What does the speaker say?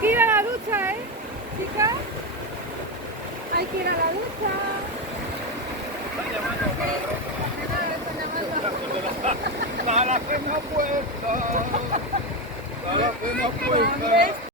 que ir a la ducha, ¿eh, chicas? Hay que ir a la ducha. ¡Para la cena puesta! ¡Para la cena puesta!